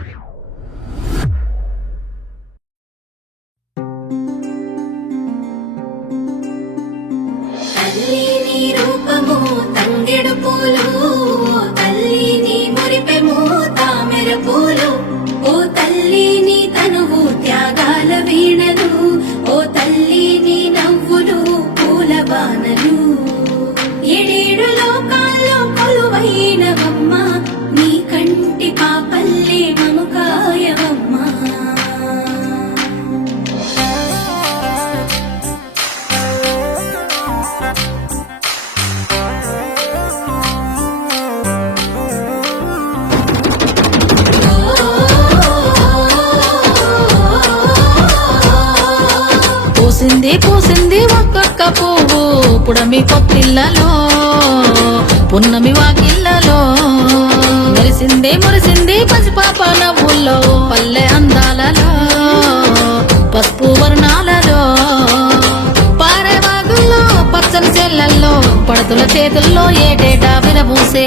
తల్లి నీ రూపము తంగెడు పూలు, తల్లి నీ మురిపెము తామెర పూలు, ఓ తల్లి నీ తనువు త్యాగాల వీణలు, ఓ తల్లి నీ నవ్వులు పూల బాణలు. ఏడేడు లోకాల్లో కొలువైనవమ్మ, నీ కంటి పాపల్లే మము కాయవమ్మా. పూసింది ఒక్కొక్క పువ్వు పుడమి పొత్తిళ్లలో, పున్నమి వాకిళ్లలో, మురిసింది పసిపాప నవ్వుల్లో, పల్లె అందాలలో, పసుపు వర్ణాలలో, పారేవాగుల్లో, పచ్చని చెల్లల్లో, పడతుల చేతుల్లో ఏటేటా విరబూసే.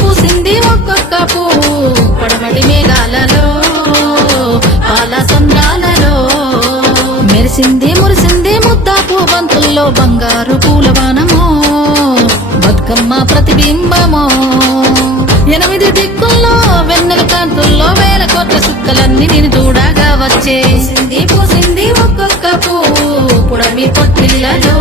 పూసింది ఒక్కొక్క పువ్వు పడమటి మేఘాలలో, పాల సంద్రాలలో, మురిసింది ముద్దాపు బంతుల్లో బంగారు పూలవానమో, బతుకమ్మ ప్రతిబింబమో. 8 దిక్కుల్లో వెన్నెల కాంతుల్లో వేల కోట్ల సుక్కలన్నీ నేను చూడగా వచ్చే. పూసింది ఒక్కొక్క పువ్వు పుడమి పొత్తిళ్లలో.